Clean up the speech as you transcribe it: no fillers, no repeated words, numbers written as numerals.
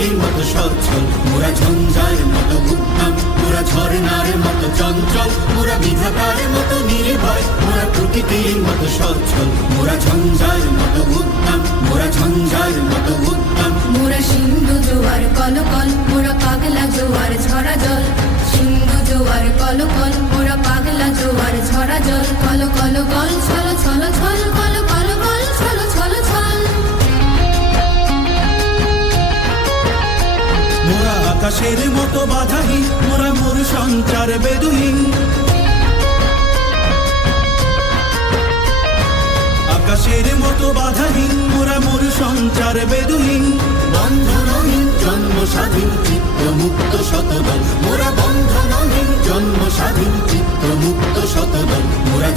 প্রকৃতির মতো সচ্ছল, মোরা ঝঞ্ঝার মতো উদ্যম, মোরা ঝর্ণার মতো চঞ্চল, মোরা বিধাতার মতো নির্ভয়, মোরা প্রকৃতির মতো সচ্ছল, মোরা ঝঞ্ঝার মতো উদ্যম, মোরা ঝঞ্ঝার মতো উদ্যম। মোরা সিন্ধু জোয়ার কলকল, মোরা পাগলা জোয়ার ঝরা জল, সিন্ধু জোয়ার কলকল, মোরা পাগলা জোয়ার ঝরা জল, কল কল গল ছল ছল ছল, কল কল গল ছল ছল ছল। মোরা আকাশের মতো বাধাহীন, মোরা মোর সঞ্চার বেদুহীন, আকাশের মতো বাধাহীন, মোরা মোর সঞ্চার বেদুহীন। বন্ধনহীন জন্ম স্বাধীন চিত্ত মুক্ত শতদল, মোরা বন্ধনহীন জন্ম স্বাধীন চিত্ত মুক্ত শতদল, মোরা